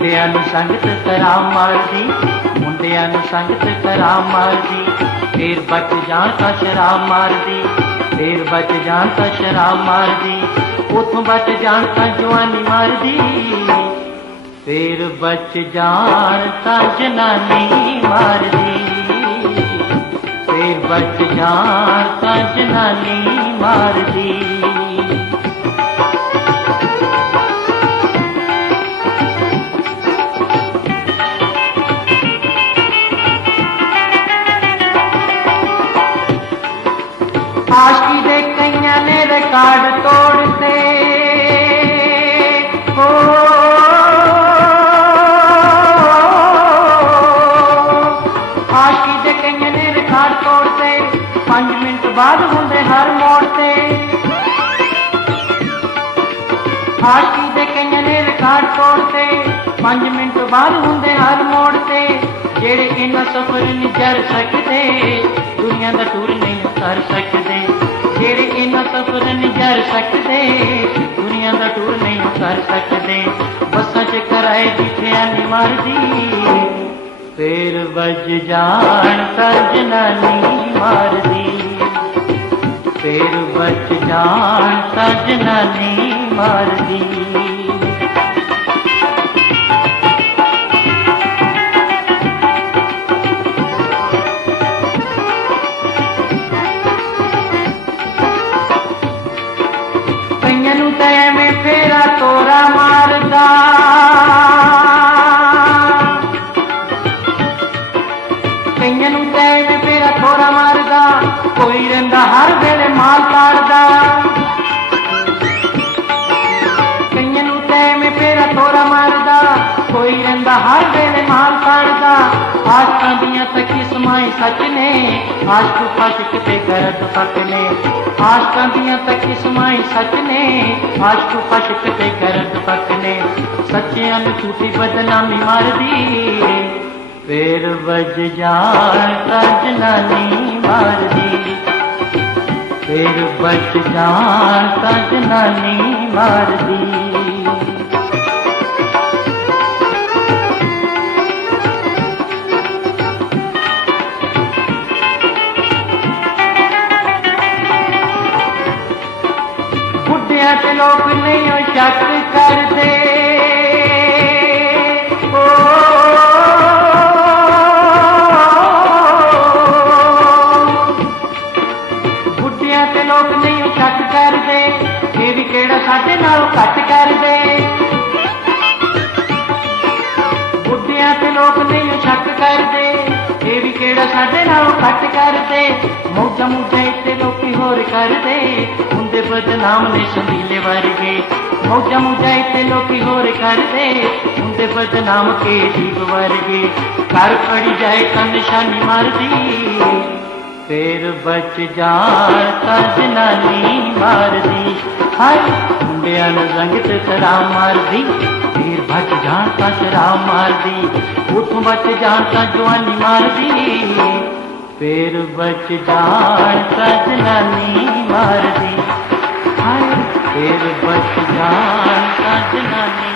ਮੁੰਡਿਆਂ ਨੂੰ ਸੰਗਤ ਕਰਾ ਮਾਰਦੀ, ਮੁੰਡਿਆਂ ਨੂੰ ਸੰਗਤ ਕਰਾ ਮਾਰਦੀ, ਫੇਰ ਬਚ ਜਾਣ ਤਾਂ ਸ਼ਰਾਬ ਮਾਰਦੀ, ਫੇਰ ਬਚ ਜਾਣ ਤਾਂ ਸ਼ਰਾਬ ਮਾਰਦੀ, ਉਥੋਂ ਬਚ ਜਾਣ ਤਾਂ ਜਵਾਨੀ ਮਾਰਦੀ, ਫੇਰ ਬਚ ਜਾਣ ਤਾਂ ਜਨਾਨੀ ਮਾਰਦੀ, ਫੇਰ ਬਚ ਜਾਣ ਤਾਂ ਜਨਾਨੀ ਮਾਰਦੀ। आशिकी दे कईयां ने रिकॉर्ड तोड़ते, हो आशिकी दे कईयां ने रिकॉर्ड तोड़ते, 5 मिनट बाद हुंदे हर मोड़ ते। आशिकी दे कईयां ने रिकॉर्ड तोड़ते, 5 मिनट बाद हुंदे हर मोड़ ते। जेड़े इन्ना सफर नहीं कर सकते, दुनिया दा टूर नहीं कर सकते, जेड़े इन्ना सफर नहीं कर सकते, दुनिया दा टूर नहीं कर सकते। बसां च कराए जिथे नहीं मारदी, फिर बज जान तां जनानी मारदी, फिर बज जान तां जनानी मारदी। में फेरा तोरा मारदा, कईयां नूं तै में फेरा तोरा मारदा, कोई रहिंदा हर वेले माल ताड़दा। कईयां नूं तै में फेरा तोरा मारदा, कोई रहिंदा हर वेले माल ताड़दा। आशकां दियां तां किस्मां सच ने, आशक फाशक ते गरद फक ने, आशकां दियां तां किस्मां सच ने, आशक फाशक ते गरद फक ने। सच्चियां नूं झूठी बदनामी मारदी, फिर बज जान तां जनानी मारदी, फिर बज जान तां जनानी मारदी। बुढ़िया ते लोग नहीं शक करते, बुढ़िया ते लोग नहीं शक करते, ये भी केड़ा साडे नाल घट करदे। बुढ़िया ते लोग नहीं शक करते, ये भी केड़ा साडे नाल घट करदे। मौजा मुझे इत्ते लोकी होर करदे, हुंदे बदनाम ने शमीले वर्गे। मौजा मुझे इत्ते लोकी होर करदे, हुंदे बदनाम के दीप वर्गे। घर फड़ी जाए तां निशानी मारदी, फिर बच जान तां जनानी मारदी। हाय मुंडियां नूं संगत करा मारदी, फिर बच जान तां शराब मारदी, उठों बच जान तां जवानी मारदी, फिर बच जान तां जनानी मारदी। हाय फिर बच जान तां जनानी